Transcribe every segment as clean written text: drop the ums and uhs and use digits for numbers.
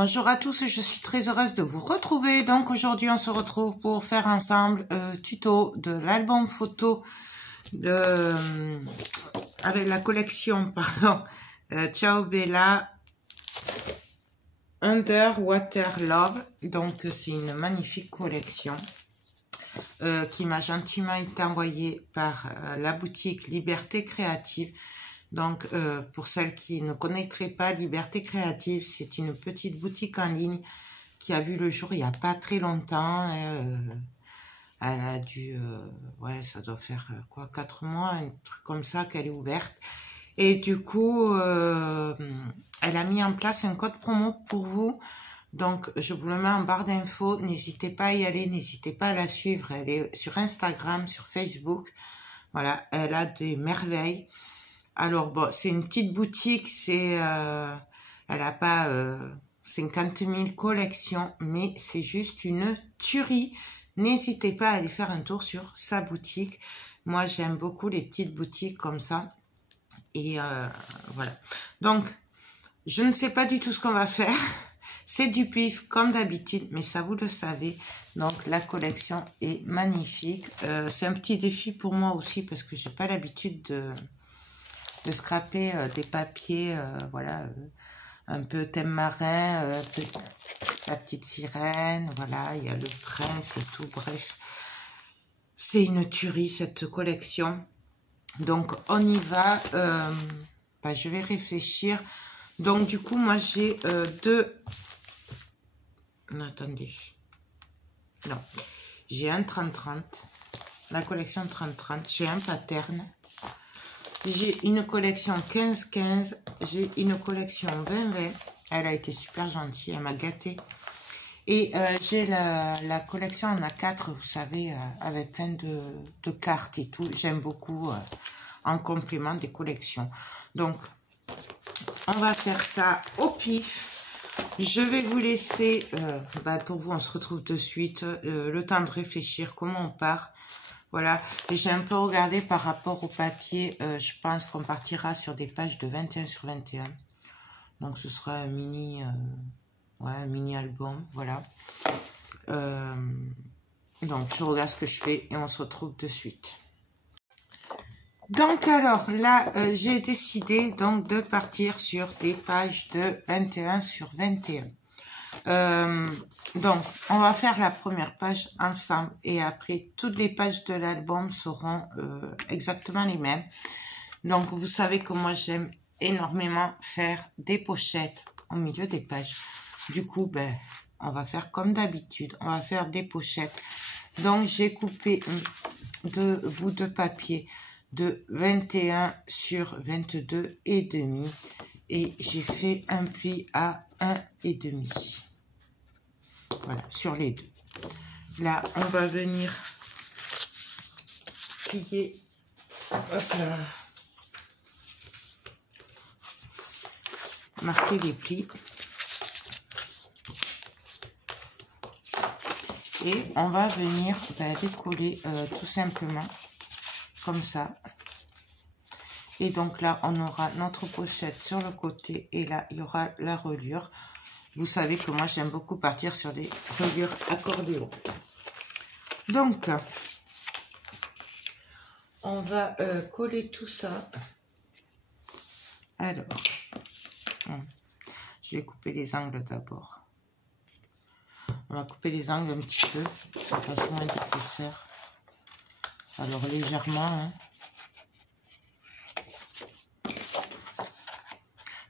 Bonjour à tous, je suis très heureuse de vous retrouver. Donc aujourd'hui on se retrouve pour faire ensemble tuto de l'album photo avec la collection Ciao Bella Underwater Love. Donc c'est une magnifique collection qui m'a gentiment été envoyée par la boutique Liberté Créative. Donc, pour celles qui ne connaîtraient pas Liberté Créative, c'est une petite boutique en ligne qui a vu le jour il n'y a pas très longtemps. Elle a dû, ouais, ça doit faire quoi, 4 mois, un truc comme ça qu'elle est ouverte. Et du coup, elle a mis en place un code promo pour vous. Donc, je vous le mets en barre d'infos. N'hésitez pas à y aller, n'hésitez pas à la suivre. Elle est sur Instagram, sur Facebook. Voilà, elle a des merveilles. Alors, bon, c'est une petite boutique, elle n'a pas 50 000 collections, mais c'est juste une tuerie. N'hésitez pas à aller faire un tour sur sa boutique. Moi, j'aime beaucoup les petites boutiques comme ça. Et voilà. Donc, je ne sais pas du tout ce qu'on va faire. C'est du pif, comme d'habitude, mais ça, vous le savez. Donc, la collection est magnifique. C'est un petit défi pour moi aussi, parce que j'ai pas l'habitude de scraper des papiers, voilà, un peu thème marin, la petite sirène, voilà, il y a le prince et tout, bref. C'est une tuerie, cette collection. Donc, on y va. Je vais réfléchir. Donc, du coup, moi, j'ai deux... Attendez. Non. J'ai un 30-30. La collection 30-30. J'ai un pattern. J'ai une collection 15-15, j'ai une collection 20-20, elle a été super gentille, elle m'a gâtée. Et j'ai la collection en A4, vous savez, avec plein de cartes et tout. J'aime beaucoup en complément des collections. Donc, on va faire ça au pif. Je vais vous laisser, pour vous, on se retrouve de suite, le temps de réfléchir comment on part. Voilà, j'ai un peu regardé par rapport au papier, je pense qu'on partira sur des pages de 21 sur 21. Donc ce sera un mini, un mini album, voilà. Donc je regarde ce que je fais et on se retrouve de suite. Donc alors là, j'ai décidé donc de partir sur des pages de 21 sur 21. Donc, on va faire la première page ensemble et après, toutes les pages de l'album seront exactement les mêmes. Donc, vous savez que moi, j'aime énormément faire des pochettes au milieu des pages. Du coup, on va faire comme d'habitude. On va faire des pochettes. Donc, j'ai coupé deux bouts de papier de 21 sur 22 et demi. Et j'ai fait un pli à 1 et demi. Voilà, sur les deux. Là, on va venir plier. Hop là. Marquer les plis. Et on va venir décoller tout simplement comme ça. Et donc là, on aura notre pochette sur le côté. Et là, il y aura la reliure. Vous savez que moi, j'aime beaucoup partir sur des reliures accordéon. Donc, on va coller tout ça. Alors, je vais couper les angles d'abord. On va couper les angles un petit peu, de façon d'épaisseur. Alors, légèrement. Hein.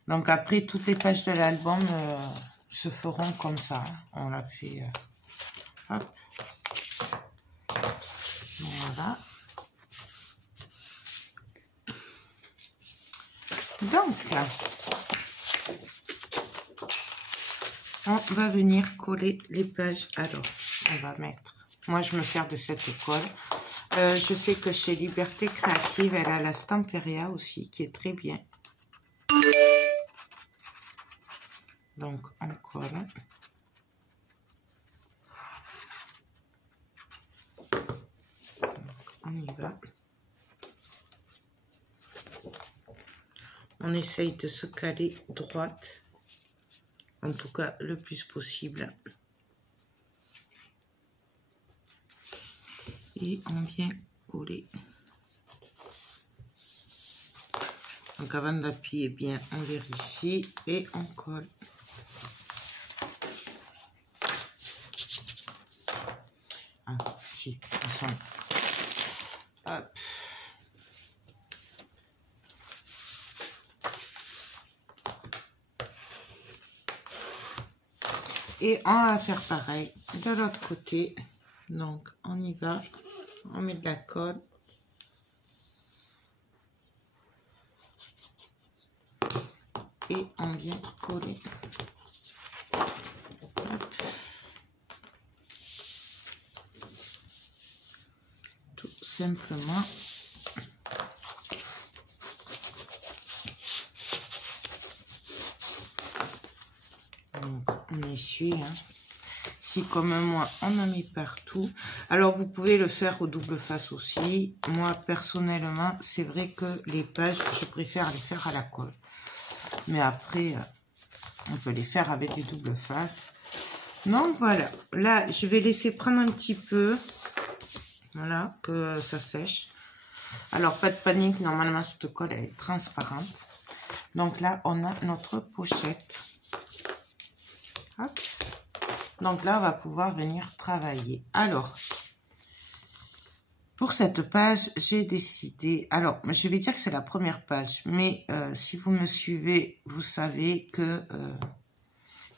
Donc, après, toutes les pages de l'album... se feront comme ça. On l'a fait. Hop. Voilà. Donc, on va venir coller les pages. Alors, on va mettre... Moi, je me sers de cette colle. Je sais que chez Liberté Créative, elle a la Stamperia aussi, qui est très bien. Donc, on colle. On y va. On essaye de se caler droite. En tout cas, le plus possible. Et on vient coller. Donc avant d'appuyer bien, on vérifie et on colle. Ah, si, hop. Et on va faire pareil de l'autre côté. Donc on y va, on met de la colle. Et on vient coller. Hop. Tout simplement. Donc on essuie. Hein. Si comme moi on en met partout. Alors vous pouvez le faire au double face aussi. Moi personnellement c'est vrai que les pages je préfère les faire à la colle. Mais après, on peut les faire avec des doubles faces. Donc voilà, là je vais laisser prendre un petit peu, voilà, que ça sèche. Alors pas de panique, normalement cette colle elle est transparente. Donc là on a notre pochette. Hop. Donc là on va pouvoir venir travailler. Alors, pour cette page, j'ai décidé... Alors, je vais dire que c'est la première page. Mais si vous me suivez, vous savez que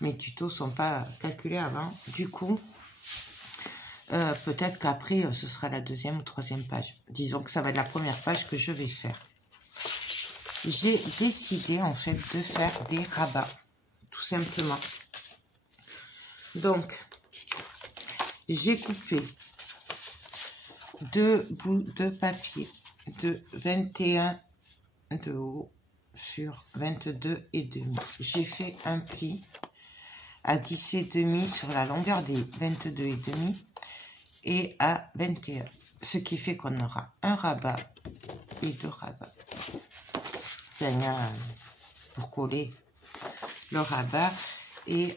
mes tutos ne sont pas calculés avant. Du coup, peut-être qu'après, ce sera la deuxième ou troisième page. Disons que ça va être la première page que je vais faire. J'ai décidé, en fait, de faire des rabats. Tout simplement. Donc, j'ai coupé 2 bouts de papier de 21 de haut sur 22 et demi. J'ai fait un pli à 10 et demi sur la longueur des 22 et demi et à 21. Ce qui fait qu'on aura un rabat et 2 rabats. Pour coller le rabat. Et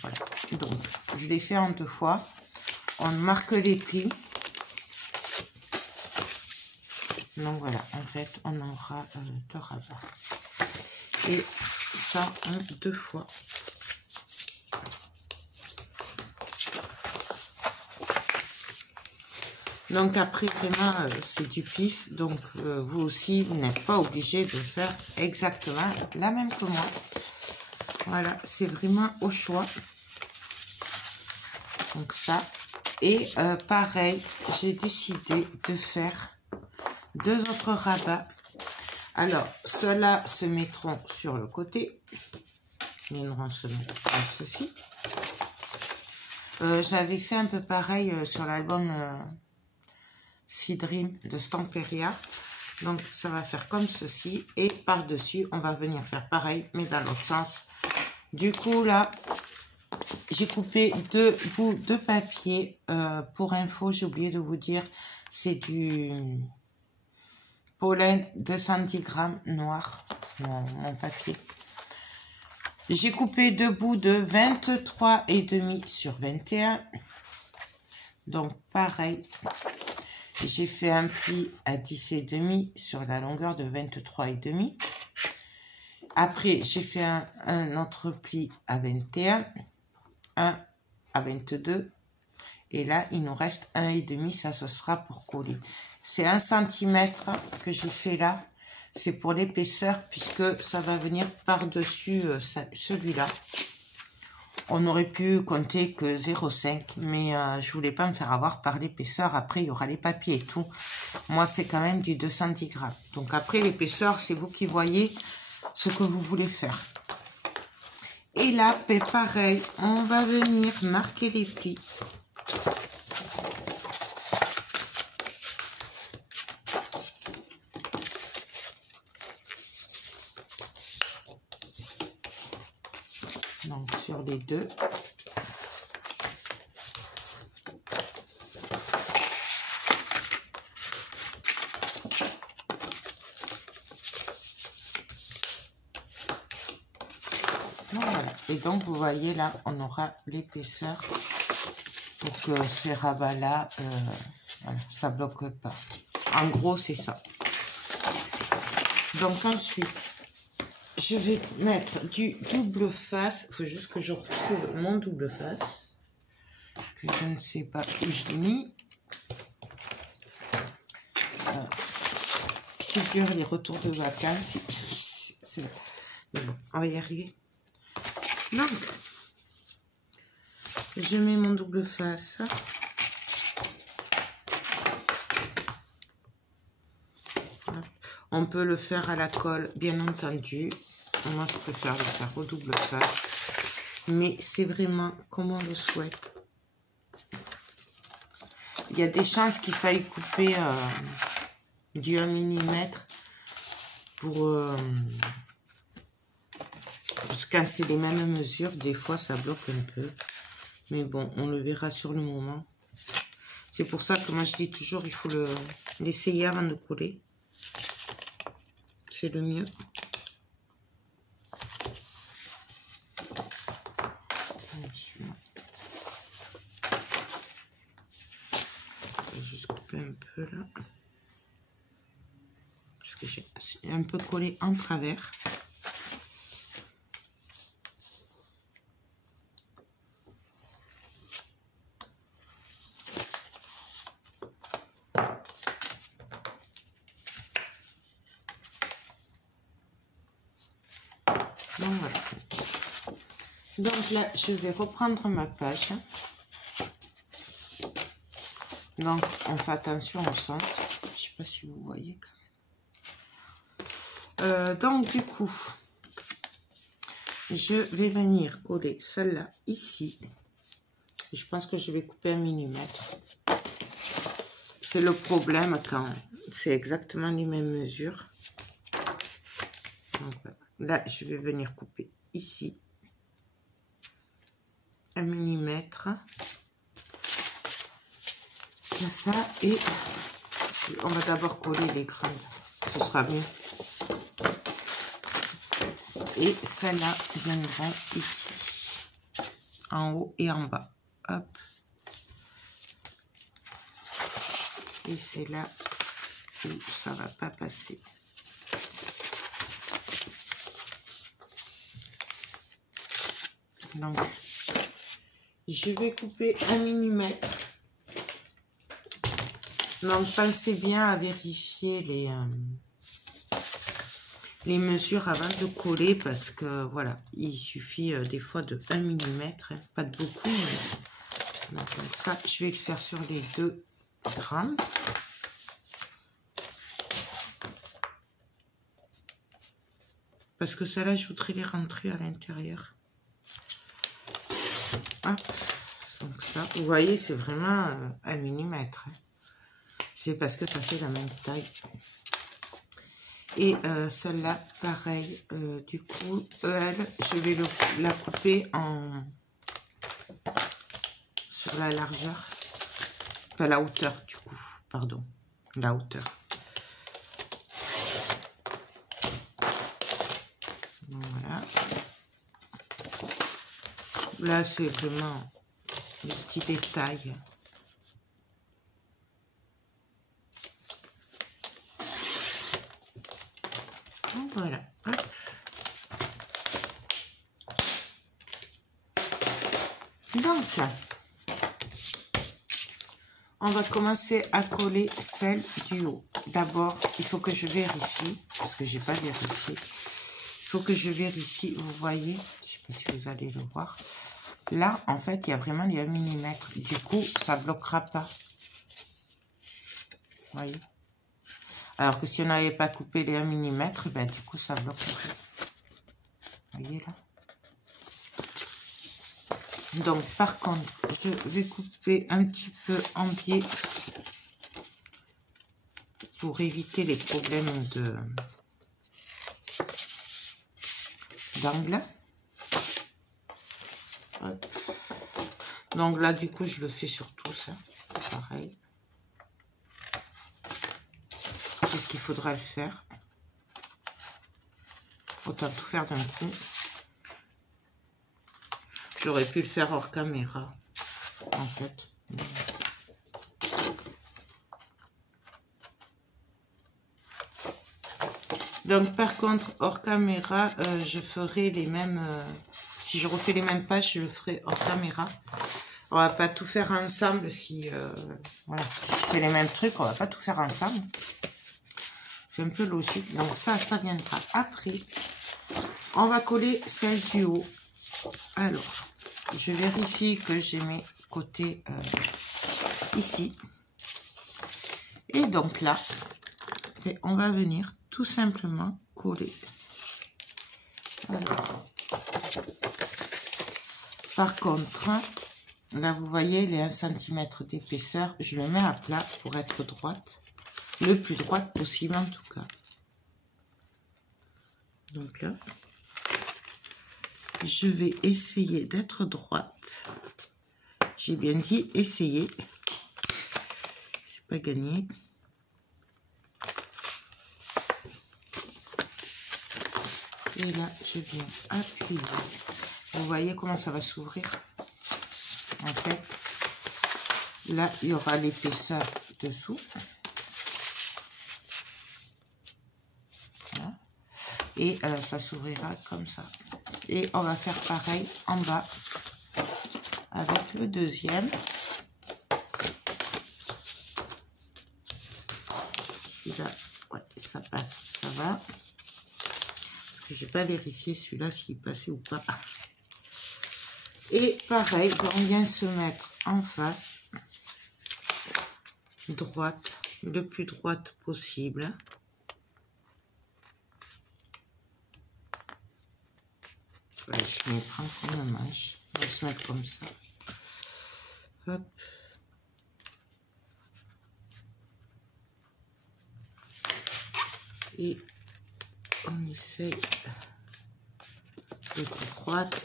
voilà. Donc, je l'ai fait en 2 fois. On marque les plis. Donc voilà, en fait, on aura 2 rabats. Et ça en 2 fois. Donc après, vraiment, c'est du pif. Donc vous aussi, vous n'êtes pas obligé de faire exactement la même que moi. Voilà, c'est vraiment au choix. Donc ça. Et pareil, j'ai décidé de faire 2 autres rabats. Alors, ceux-là se mettront sur le côté. Ils viendront se mettre comme ceci. J'avais fait un peu pareil sur l'album Dream de Stamperia. Donc, ça va faire comme ceci. Et par-dessus, on va venir faire pareil, mais dans l'autre sens. Du coup, là, j'ai coupé 2 bouts de papier. Pour info, j'ai oublié de vous dire, c'est du pollen de 110 grammes noir, mon papier. J'ai coupé 2 bouts de 23,5 sur 21. Donc, pareil. J'ai fait un pli à 10,5 sur la longueur de 23,5. Après, j'ai fait un autre pli à 21, un à 22. Et là, il nous reste 1,5. Ça, ce sera pour coller. C'est 1 cm que j'ai fait là. C'est pour l'épaisseur puisque ça va venir par-dessus celui-là. On aurait pu compter que 0,5, mais je voulais pas me faire avoir par l'épaisseur. Après, il y aura les papiers et tout. Moi, c'est quand même du 210 grammes. Donc après, l'épaisseur, c'est vous qui voyez ce que vous voulez faire. Et là, pareil, on va venir marquer les plis. Donc sur les 2. Voilà. Et donc, vous voyez là, on aura l'épaisseur pour que ces rabats-là, voilà, ça bloque pas. En gros, c'est ça. Donc ensuite, je vais mettre du double face. Il faut juste que je retrouve mon double face. Que je ne sais pas où je l'ai mis. C'est dur les retours de vacances. Mais bon, on va y arriver. Donc, je mets mon double face. On peut le faire à la colle, bien entendu. Moi, je préfère le faire au double face. Mais c'est vraiment comme on le souhaite. Il y a des chances qu'il faille couper du 1 mm pour... parce que quand c'est les mêmes mesures, des fois, ça bloque un peu. Mais bon, on le verra sur le moment. C'est pour ça que moi, je dis toujours, il faut l'essayer avant de coller. C'est le mieux. Je vais juste couper un peu là. Parce que j'ai un peu collé en travers. Donc voilà. Donc là, je vais reprendre ma page. Donc, on fait attention au sens. Je ne sais pas si vous voyez. Donc, du coup, je vais venir coller celle-là ici. Je pense que je vais couper 1 mm. C'est le problème quand c'est exactement les mêmes mesures. Donc, voilà. Là, je vais venir couper ici 1 mm. Là, ça, et on va d'abord coller les grandes. Ce sera mieux. Et celle-là viendra ici, en haut et en bas. Hop. Et c'est là où ça va pas passer. Donc, je vais couper 1 mm. Donc, pensez bien à vérifier les mesures avant de coller parce que, voilà, il suffit des fois de 1 mm, hein, pas de beaucoup. Mais... Donc, ça, je vais le faire sur les deux grandes. Parce que celle-là, je voudrais les rentrer à l'intérieur. Donc ça, vous voyez, c'est vraiment 1 mm. Hein. C'est parce que ça fait la même taille. Et celle-là, pareil. Du coup, elle, je vais la couper sur la largeur. Enfin, la hauteur, du coup. Pardon. La hauteur. Voilà. Là, c'est vraiment des petits détails. Voilà. Hop. Donc, on va commencer à coller celle du haut. D'abord, il faut que je vérifie, parce que j'ai pas vérifié. Il faut que je vérifie, vous voyez, je sais pas si vous allez le voir. Là, en fait, il y a vraiment les 1 mm. Du coup, ça bloquera pas. Vous voyez? Alors que si on n'avait pas coupé les 1 mm, ben, du coup, ça bloquerait. Vous voyez là? Donc, par contre, je vais couper un petit peu en biais pour éviter les problèmes d'angle. Donc là, du coup, je le fais sur tout ça. Pareil. C'est ce qu'il faudra le faire. Autant tout faire d'un coup. J'aurais pu le faire hors caméra, en fait. Donc, par contre, hors caméra, je ferai les mêmes... si je refais les mêmes pages, je le ferai hors caméra. On va pas tout faire ensemble si... voilà, c'est les mêmes trucs, on va pas tout faire ensemble. C'est un peu logique. Donc, ça viendra après. On va coller celle du haut. Alors, je vérifie que j'ai mes côtés ici. Et donc là, on va venir tout simplement coller. Alors, par contre, là vous voyez les 1 cm d'épaisseur, je le mets à plat pour être droite, le plus droite possible en tout cas. Donc là, je vais essayer d'être droite. J'ai bien dit essayer, c'est pas gagné. Et là, je viens appuyer. Vous voyez comment ça va s'ouvrir. En fait, là, il y aura l'épaisseur dessous. Voilà. Et ça s'ouvrira comme ça. Et on va faire pareil en bas avec le deuxième. Et là, ouais, ça passe, ça va. Je n'ai pas vérifié celui-là s'il passait ou pas. Et pareil, on vient se mettre en face, droite, le plus droite possible. Voilà, je vais prendre une manche. On va se mettre comme ça. Hop. Et on essaye d'être droite.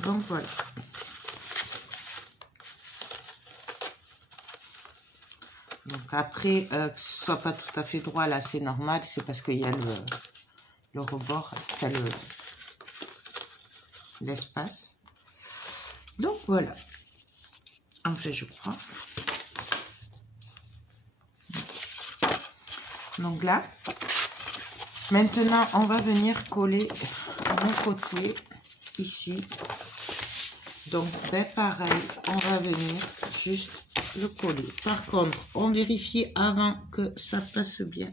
Donc voilà. Donc après, que ce soit pas tout à fait droit, là c'est normal, c'est parce qu'il y a le rebord, il y a l'espace. Donc voilà. En fait, je crois. Donc là, maintenant, on va venir coller mon côté ici. Donc, ben, pareil, on va venir juste le coller. Par contre, on vérifie avant que ça passe bien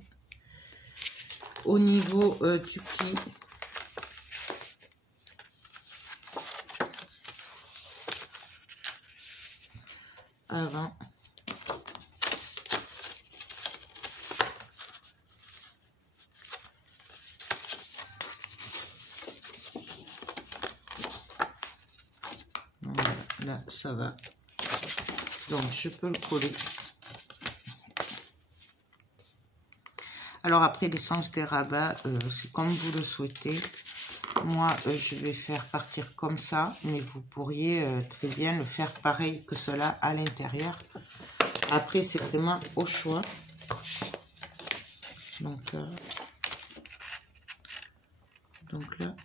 au niveau du pli. Avant. Voilà, là, ça va. Donc, je peux le coller. Alors, après, l'essence des rabats, c'est comme vous le souhaitez. Moi, je vais faire partir comme ça, mais vous pourriez très bien le faire pareil que cela à l'intérieur. Après, c'est vraiment au choix. Donc là,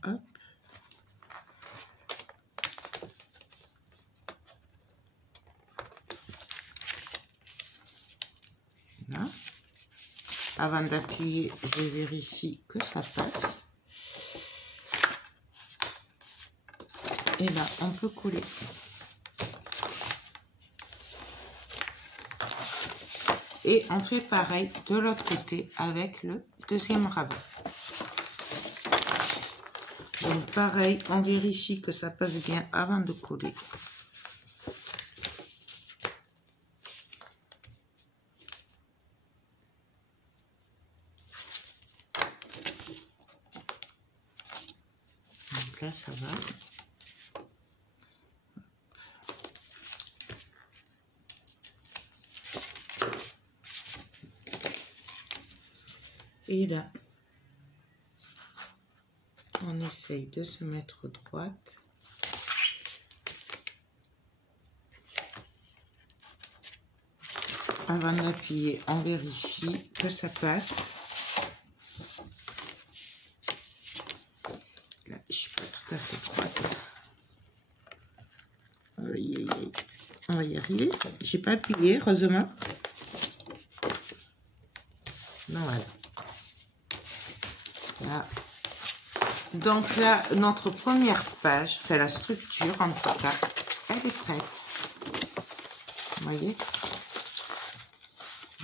hop. Là. Avant d'appuyer, je vérifie que ça passe. Et là, on peut coller. Et on fait pareil de l'autre côté avec le deuxième rabat. Donc pareil, on vérifie que ça passe bien avant de coller. Donc là, ça va. Et là, on essaye de se mettre droite. Avant d'appuyer, on vérifie que ça passe. Là, je à fait droite. Aïe, aïe, aïe. On va y arriver. J'ai pas appuyé, heureusement. Voilà. Là. Donc là, notre première page, enfin la structure en tout cas, elle est prête. Vous voyez?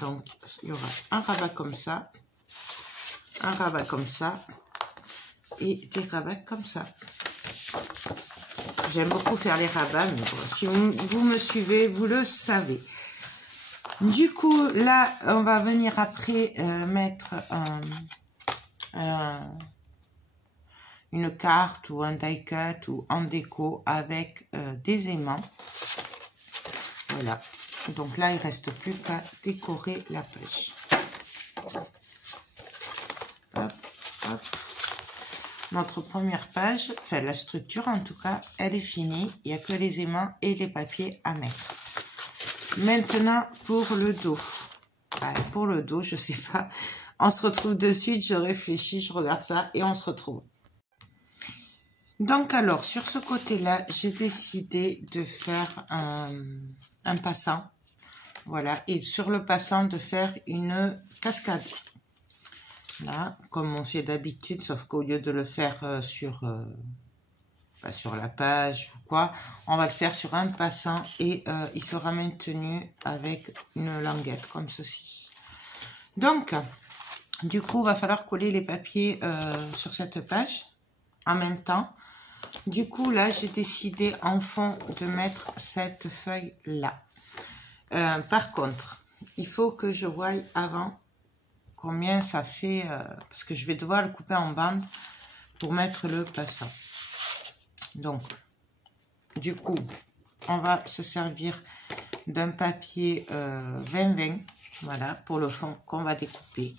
Donc, il y aura un rabat comme ça, un rabat comme ça, et des rabats comme ça. J'aime beaucoup faire les rabats, mais bon, si vous me suivez, vous le savez. Du coup, là, on va venir après mettre une carte ou un die cut ou en déco avec des aimants. Voilà. Donc là, il ne reste plus qu'à décorer la page. Hop, hop. Notre première page, enfin la structure en tout cas, elle est finie. Il n'y a que les aimants et les papiers à mettre. Maintenant, pour le dos. Pour le dos, je sais pas. On se retrouve de suite, je réfléchis, je regarde ça et on se retrouve. Donc alors, sur ce côté-là, j'ai décidé de faire un passant. Voilà, et sur le passant, de faire une cascade. Là, comme on fait d'habitude, sauf qu'au lieu de le faire sur la page ou quoi, on va le faire sur un passant et il sera maintenu avec une languette comme ceci. Donc, du coup, il va falloir coller les papiers sur cette page en même temps. Du coup, là, j'ai décidé en fond de mettre cette feuille-là. Par contre, il faut que je voie avant combien ça fait, parce que je vais devoir le couper en bandes pour mettre le passant. Donc, du coup, on va se servir d'un papier 20-20, voilà, pour le fond qu'on va découper.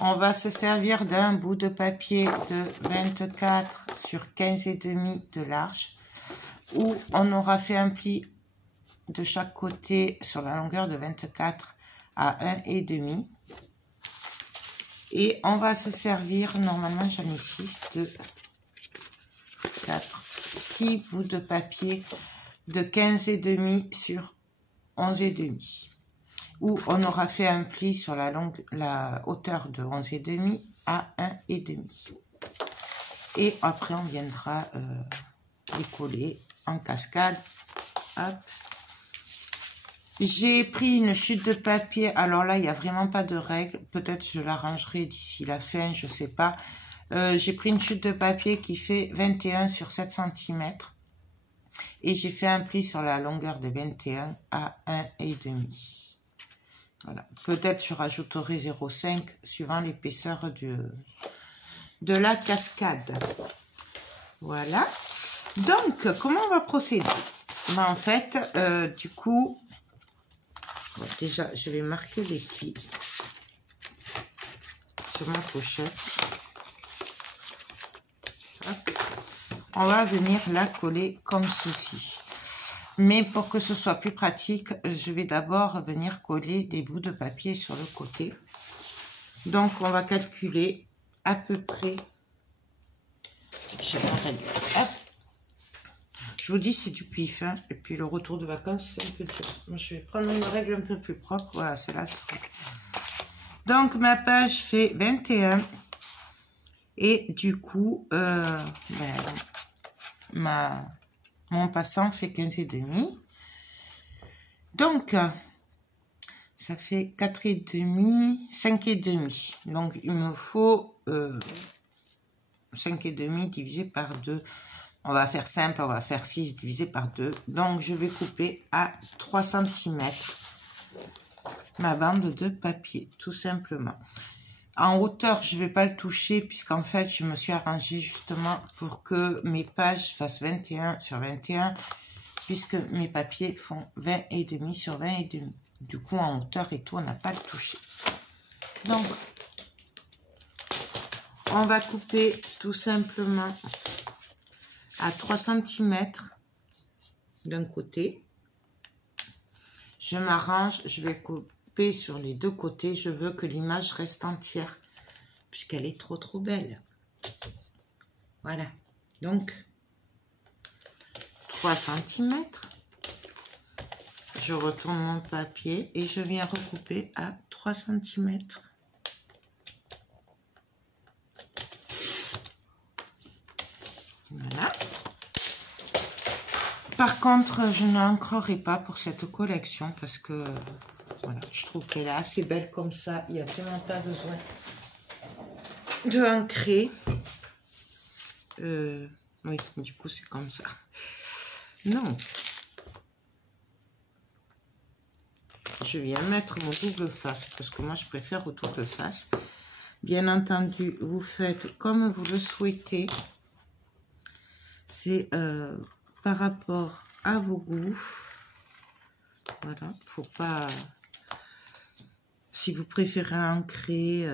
On va se servir d'un bout de papier de 24 sur 15,5 de large, où on aura fait un pli de chaque côté sur la longueur de 24 à 1,5. Et on va se servir, normalement j'en ai 6, de 4, 6 bouts de papier de 15,5 sur 11,5. Où on aura fait un pli sur la hauteur de 11,5 à 1,5. Et après on viendra les coller en cascade. Hop. J'ai pris une chute de papier, alors là, il n'y a vraiment pas de règle. Peut-être je l'arrangerai d'ici la fin, je ne sais pas. J'ai pris une chute de papier qui fait 21 sur 7 cm. Et j'ai fait un pli sur la longueur de 21 à 1,5. Voilà. Peut-être je rajouterai 0,5 suivant l'épaisseur de la cascade. Voilà. Donc, comment on va procéder? Ben, en fait, du coup... Déjà, je vais marquer les plis sur ma pochette. Hop. On va venir la coller comme ceci. Mais pour que ce soit plus pratique, je vais d'abord venir coller des bouts de papier sur le côté. Donc, on va calculer à peu près. Je vous dis, c'est du pif, hein. Et puis le retour de vacances, c'est un peu dur. Moi, je vais prendre une règle un peu plus propre. Voilà, c'est là. Donc, ma page fait 21. Et du coup, mon passant fait 15,5. Donc, ça fait 4,5, 5,5. Donc, il me faut 5,5 divisé par 2. On va faire simple, on va faire 6 divisé par 2. Donc, je vais couper à 3 cm ma bande de papier, tout simplement. En hauteur, je ne vais pas le toucher, puisqu'en fait, je me suis arrangée justement pour que mes pages fassent 21 sur 21, puisque mes papiers font 20,5 sur 20,5. Du coup, en hauteur et tout, on n'a pas le toucher. Donc, on va couper tout simplement à 3 cm d'un côté. Je m'arrange, je vais couper sur les deux côtés. Je veux que l'image reste entière, puisqu'elle est trop belle. Voilà. Donc, 3 cm. Je retourne mon papier et je viens recouper à 3 cm. Voilà. Par contre, je n'ancrerai pas pour cette collection parce que voilà, je trouve qu'elle est assez belle comme ça. Il n'y a vraiment pas besoin de ancrer. Oui, du coup, c'est comme ça. Non. Je viens mettre mon double face parce que moi, je préfère au double face. Bien entendu, vous faites comme vous le souhaitez. C'est par rapport à vos goûts. Voilà, faut pas... Si vous préférez ancrer,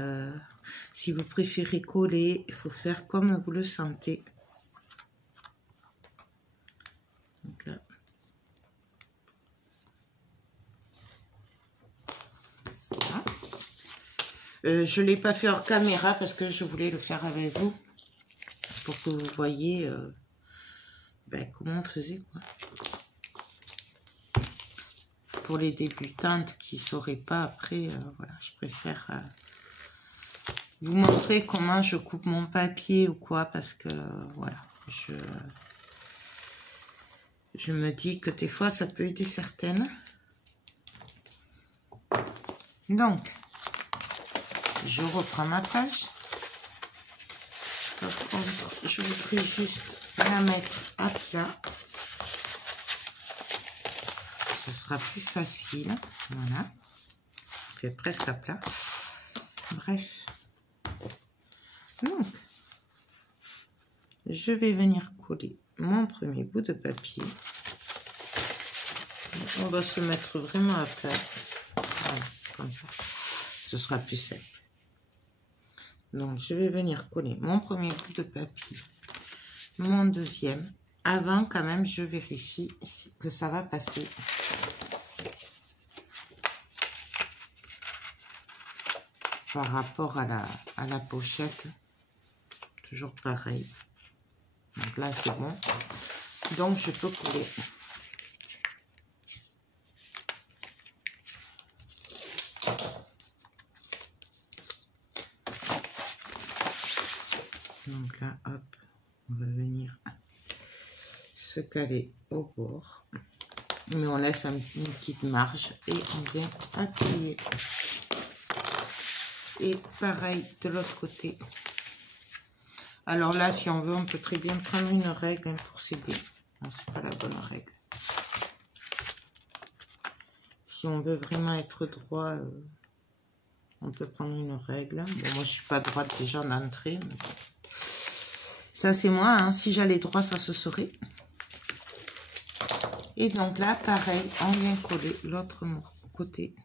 si vous préférez coller, il faut faire comme vous le sentez. Donc là. Voilà. Je ne l'ai pas fait hors caméra parce que je voulais le faire avec vous. Pour que vous voyez comment on faisait, quoi. Pour les débutantes qui ne sauraient pas après, voilà, je préfère vous montrer comment je coupe mon papier ou quoi, parce que voilà, je me dis que des fois ça peut aider certaines. Donc, je reprends ma page. Par contre, je voudrais juste la mettre à plat. Ce sera plus facile. Voilà. Je fais presque à plat. Bref. Donc, je vais venir coller mon premier bout de papier. On va se mettre vraiment à plat. Voilà, comme ça. Ce sera plus simple. Donc, je vais venir coller mon premier bout de papier, mon deuxième. Avant, quand même, je vérifie que ça va passer. Par rapport à la pochette. Toujours pareil. Donc là, c'est bon. Donc, je peux coller. Donc là, hop, on va venir se caler au bord. Mais on laisse une petite marge et on vient appuyer. Et pareil de l'autre côté. Alors là, si on veut, on peut très bien prendre une règle pour s'aider. Non, c'est pas la bonne règle. Si on veut vraiment être droit, on peut prendre une règle. Bon, moi, je suis pas droite déjà d'entrée. Mais... ça, c'est moi. Hein. Si j'allais droit, ça se saurait. Et donc là, pareil, on vient coller l'autre côté.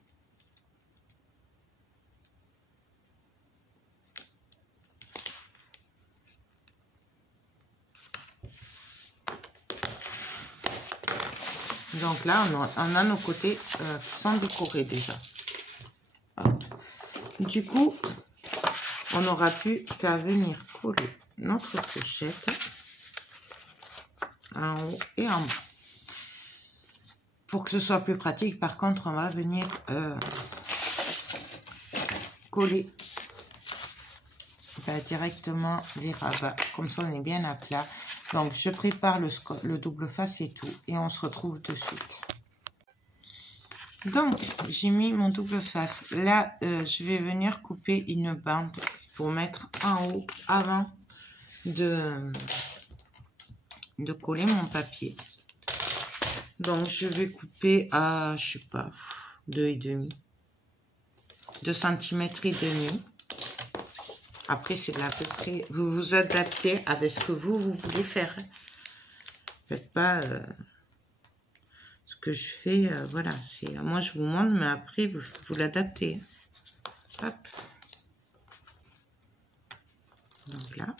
Donc là, on a nos côtés qui sont décorés déjà. Hop. Du coup, on n'aura plus qu'à venir coller notre pochette en haut et en bas. Pour que ce soit plus pratique, par contre, on va venir coller directement les rabats. Comme ça, on est bien à plat. Donc, je prépare le double face et tout. Et on se retrouve de suite. Donc, j'ai mis mon double face. Là, je vais venir couper une bande pour mettre en haut avant de coller mon papier. Donc, je vais couper à, je sais pas, 2,5. 2 cm et demi. Après, c'est à peu près... Vous vous adaptez avec ce que vous voulez faire. Faites pas ce que je fais. Voilà. Moi, je vous montre, mais après, vous l'adaptez. Hop. Donc là.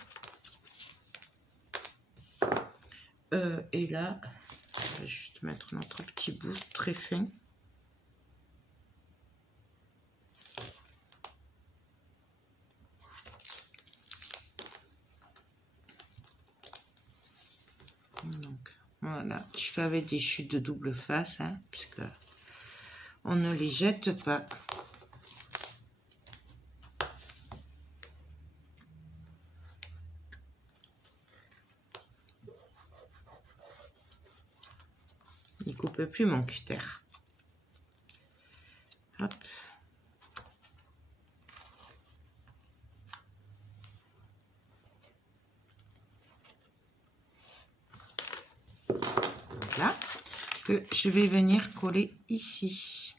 Et là, on va juste mettre notre petit bout très fin. Donc, on va Voilà, je fais avec des chutes de double face, hein, puisque on ne les jette pas. Il coupe plus mon cutter. Hop. Là que je vais venir coller ici.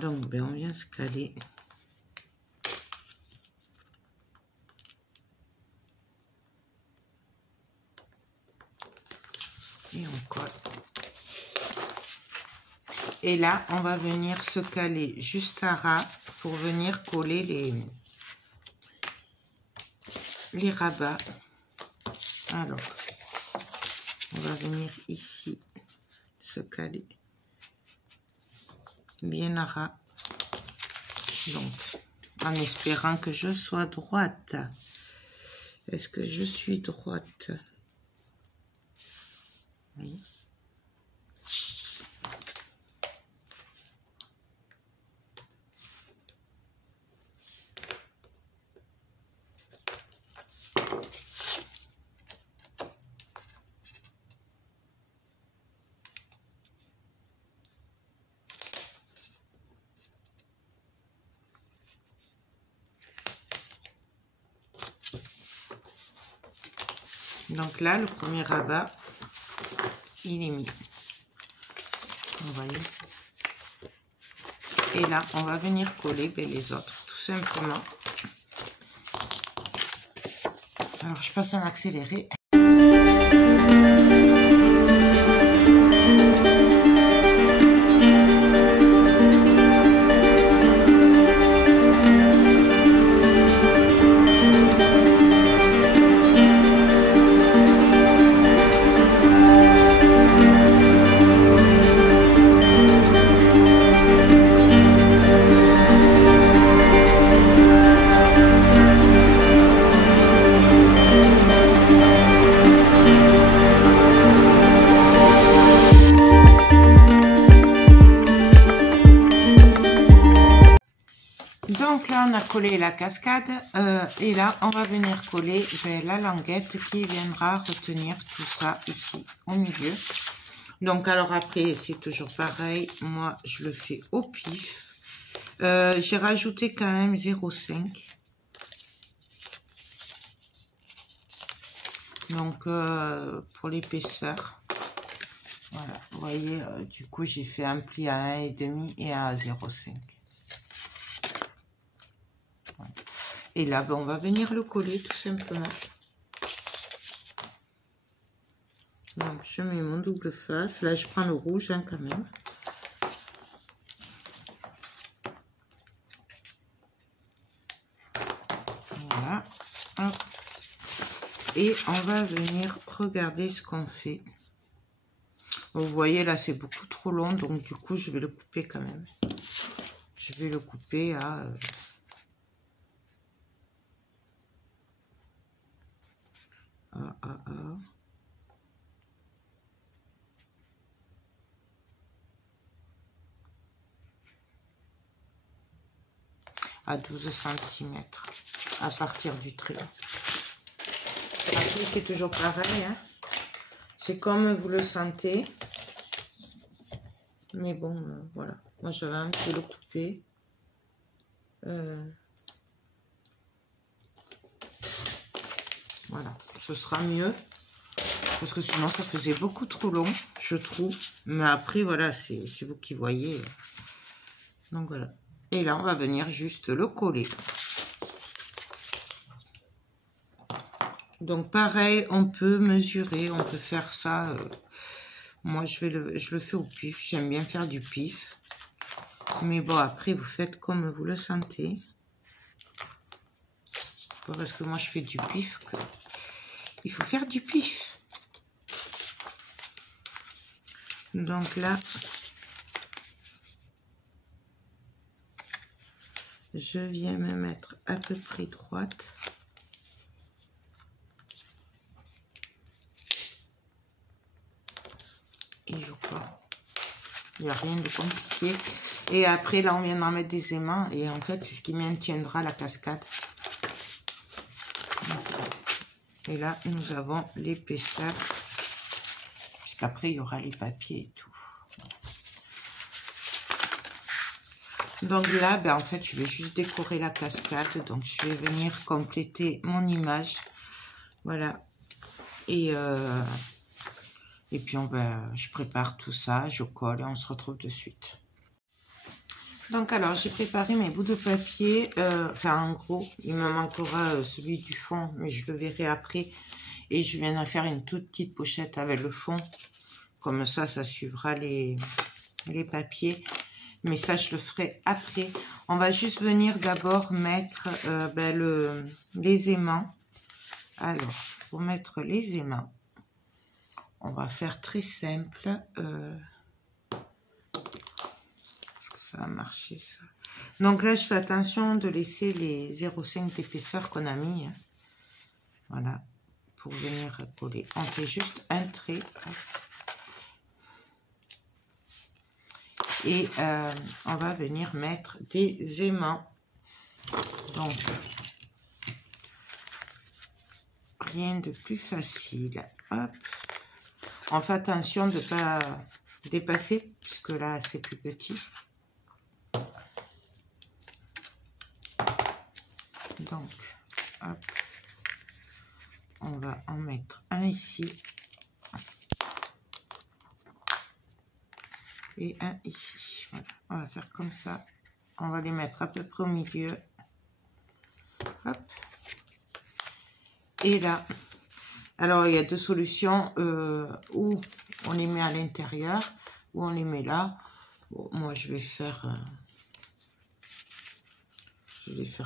Donc ben, on vient se caler. Et on colle. Et là, on va venir se caler juste à ras pour venir coller les rabats. Alors, on va venir ici se caler bien à ras. Donc, en espérant que je sois droite. Est-ce que je suis droite? Oui. Donc là, le premier rabat, il est mis. Vous voyez. Et là, on va venir coller les autres, tout simplement. Alors, je passe en accéléré. Donc là, on a collé la cascade et là, on va venir coller la languette qui viendra retenir tout ça ici au milieu. Donc, alors après, c'est toujours pareil. Moi, je le fais au pif. J'ai rajouté quand même 0,5. Donc, pour l'épaisseur. Voilà, vous voyez, du coup, j'ai fait un pli à 1,5 et à 0,5. Et là, ben, on va venir le coller tout simplement. Donc, je mets mon double face. Là, je prends le rouge hein, quand même. Voilà. Hop. Et on va venir regarder ce qu'on fait. Vous voyez, là, c'est beaucoup trop long. Donc, du coup, je vais le couper quand même. Je vais le couper à... à 12 cm à partir du trait. Après, c'est toujours pareil. Hein. C'est comme vous le sentez. Mais bon, voilà. Moi, je vais un peu le couper. Voilà, ce sera mieux. Parce que sinon, ça faisait beaucoup trop long, je trouve. Mais après, voilà, c'est vous qui voyez. Donc, voilà. Et là, on va venir juste le coller. Donc, pareil, on peut mesurer, on peut faire ça. Moi, je le fais au pif. J'aime bien faire du pif. Mais bon, après, vous faites comme vous le sentez. Parce que moi, je fais du pif. il faut faire du pif. Donc là, je viens me mettre à peu près droite. Et je crois, il n'y a rien de compliqué. Et après, là, on vient d'en mettre des aimants. Et en fait, c'est ce qui maintiendra la cascade. Et là, nous avons l'épaisseur. Puisqu'après, il y aura les papiers et tout. Donc là, ben, en fait, je vais juste décorer la cascade. Donc, je vais venir compléter mon image. Voilà. Et puis, je prépare tout ça. Je colle et on se retrouve de suite. Donc, alors, j'ai préparé mes bouts de papier. Enfin, en gros, il me manquera celui du fond, mais je le verrai après. Et je viendrai faire une toute petite pochette avec le fond. Comme ça, ça suivra les papiers. Mais ça, je le ferai après. On va juste venir d'abord mettre les aimants. Alors, pour mettre les aimants, on va faire très simple. Est-ce que ça va marcher, ça? Donc là, je fais attention de laisser les 0,5 d'épaisseur qu'on a mis. Hein. Voilà. Pour venir coller. On fait juste un trait. Et on va venir mettre des aimants. Donc, rien de plus facile. Hop. On fait attention de ne pas dépasser, puisque là, c'est plus petit. Donc, hop. On va en mettre un ici. Et un ici. Voilà. On va faire comme ça. On va les mettre à peu près au milieu. Hop. Et là, alors il y a deux solutions. Où on les met à l'intérieur, ou on les met là. Bon, moi, je vais faire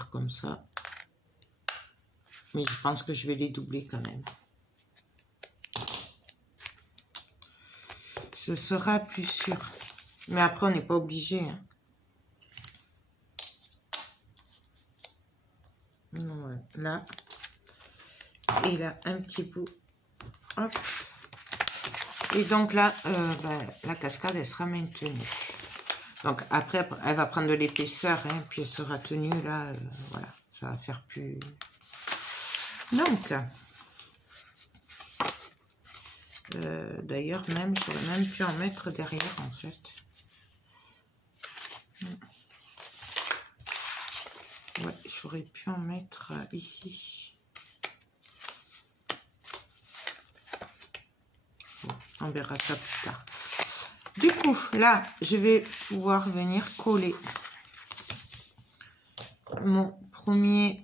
comme ça. Mais je pense que je vais les doubler quand même. Ce sera plus sûr. Mais après, on n'est pas obligé. Hein. Ouais, là. Et là, un petit bout. Hop. Et donc là, la cascade, elle sera maintenue. Donc après, elle va prendre de l'épaisseur. Hein, puis elle sera tenue là. Voilà. Ça va faire plus... Donc... d'ailleurs, même, j'aurais même pu en mettre derrière, en fait. Ouais, j'aurais pu en mettre ici. Bon, on verra ça plus tard. Du coup, là, je vais pouvoir venir coller mon premier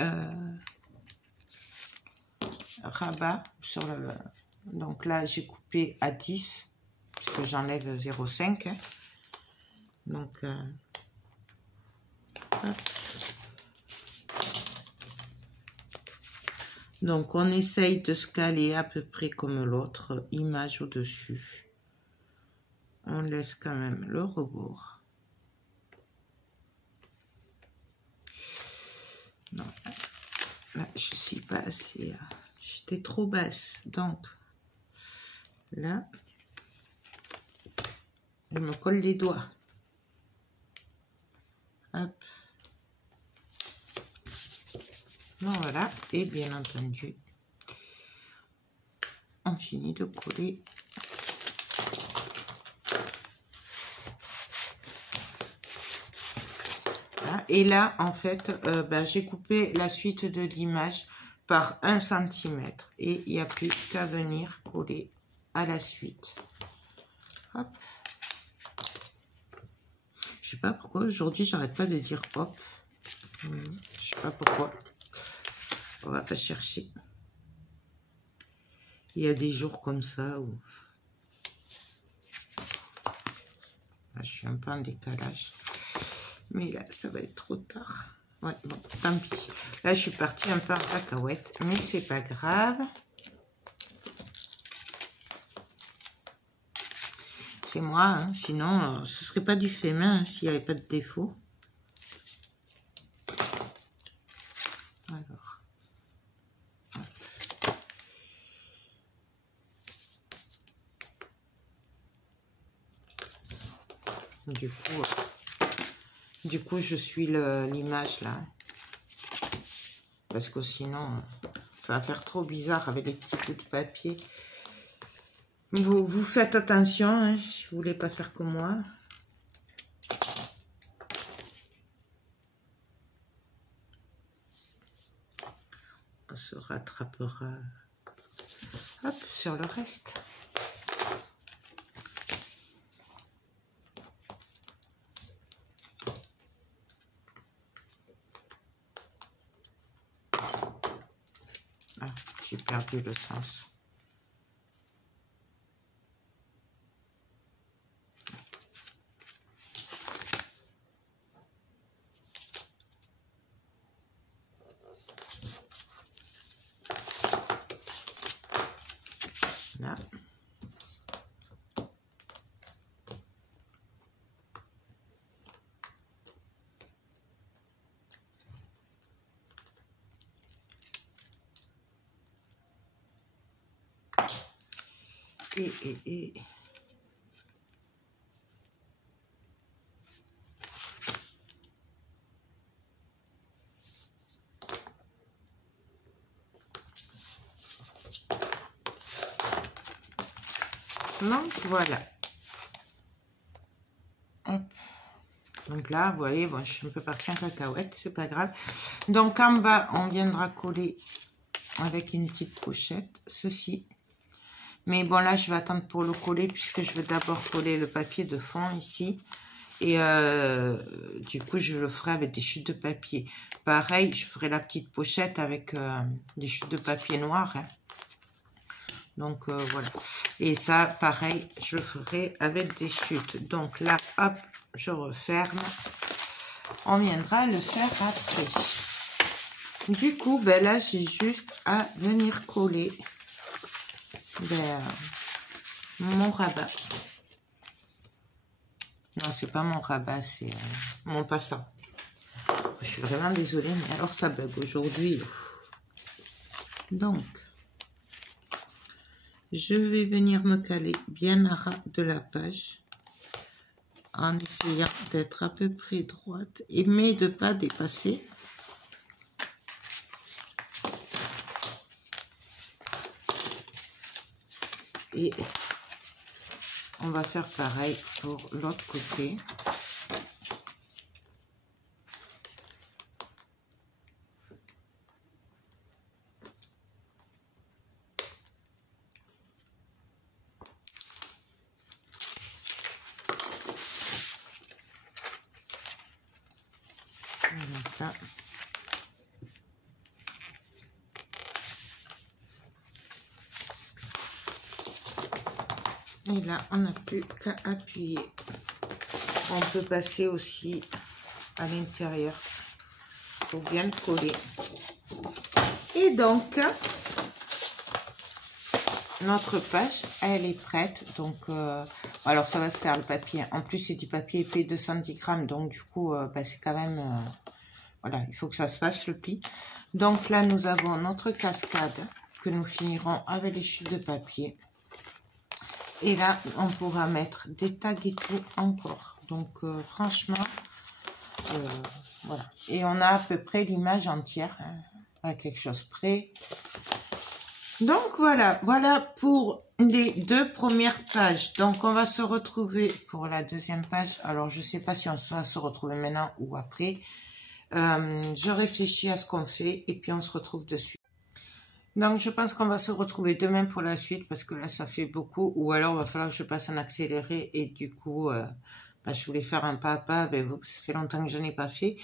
rabat sur le... Donc là, j'ai coupé à 10, puisque j'enlève 0,5. Hein. Donc, hop. Donc, on essaye de se caler à peu près comme l'autre image au-dessus. On laisse quand même le rebord. Non, là, je suis pas assez... J'étais trop basse, donc... Là, je me colle les doigts. Hop. Bon, voilà. Et bien entendu, on finit de coller. Voilà. Et là, en fait, j'ai coupé la suite de l'image par 1 cm. Et il n'y a plus qu'à venir coller à la suite. Hop. Je sais pas pourquoi aujourd'hui j'arrête pas de dire hop. Je sais pas pourquoi. On va pas chercher. Il y a des jours comme ça où là, je suis un peu en décalage. Mais là, ça va être trop tard. Ouais, bon, tant pis. Là, je suis partie un peu en cacahuète, mais c'est pas grave. C'est moi, hein. Sinon, ce serait pas du fait main, hein, s'il n'y avait pas de défaut. Alors. Du coup, je suis l'image là. Parce que sinon, ça va faire trop bizarre avec les petits bouts de papier. Vous faites attention, hein, si vous voulez pas faire comme moi. On se rattrapera hop, sur le reste. Ah, j'ai perdu le sens. Là. Et donc voilà. Hop. Donc là, vous voyez, bon, je suis un peu partie en cacahuète, c'est pas grave. Donc en bas, on viendra coller avec une petite pochette, ceci. Mais bon, là, je vais attendre pour le coller, puisque je vais d'abord coller le papier de fond ici. Et du coup, je le ferai avec des chutes de papier. Pareil, je ferai la petite pochette avec des chutes de papier noir. Hein. Donc, voilà. Et ça, pareil, je le ferai avec des chutes. Donc là, hop, je referme. On viendra le faire après. Du coup, ben là, j'ai juste à venir coller mon rabat. Non, c'est pas mon rabat, c'est mon passant. Je suis vraiment désolée, mais alors ça bug aujourd'hui. Donc, je vais venir me caler bien à ras de la page en essayant d'être à peu près droite, mais de ne pas dépasser. Et on va faire pareil pour l'autre côté. Voilà. Et là, on n'a plus qu'à appuyer. On peut passer aussi à l'intérieur pour bien le coller. Et donc, notre page, elle est prête. Donc, alors ça va se faire le papier. En plus, c'est du papier épais de 110 grammes. Donc, du coup, bah, c'est quand même... voilà, il faut que ça se fasse le pli. Donc là, nous avons notre cascade que nous finirons avec les chutes de papier. Et là, on pourra mettre des tags et tout encore. Donc, franchement, voilà. Et on a à peu près l'image entière, hein, à quelque chose près. Donc, voilà. Voilà pour les 2 premières pages. Donc, on va se retrouver pour la 2e page. Alors, je ne sais pas si on va se retrouver maintenant ou après. Je réfléchis à ce qu'on fait et puis on se retrouve dessus. Donc, je pense qu'on va se retrouver demain pour la suite parce que là, ça fait beaucoup. Ou alors, il va falloir que je passe en accéléré et du coup, bah, je voulais faire un pas à pas avec vous. Ça fait longtemps que je n'ai pas fait.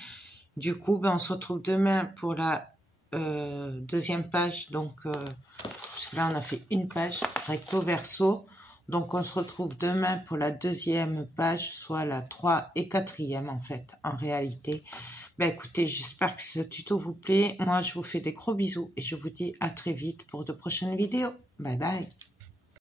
Du coup, ben, on se retrouve demain pour la 2e page. Donc, parce que là, on a fait une page recto verso. Donc, on se retrouve demain pour la 2e page, soit la 3 et 4e en fait, en réalité. Ben écoutez, j'espère que ce tuto vous plaît. Moi, je vous fais des gros bisous et je vous dis à très vite pour de prochaines vidéos. Bye bye.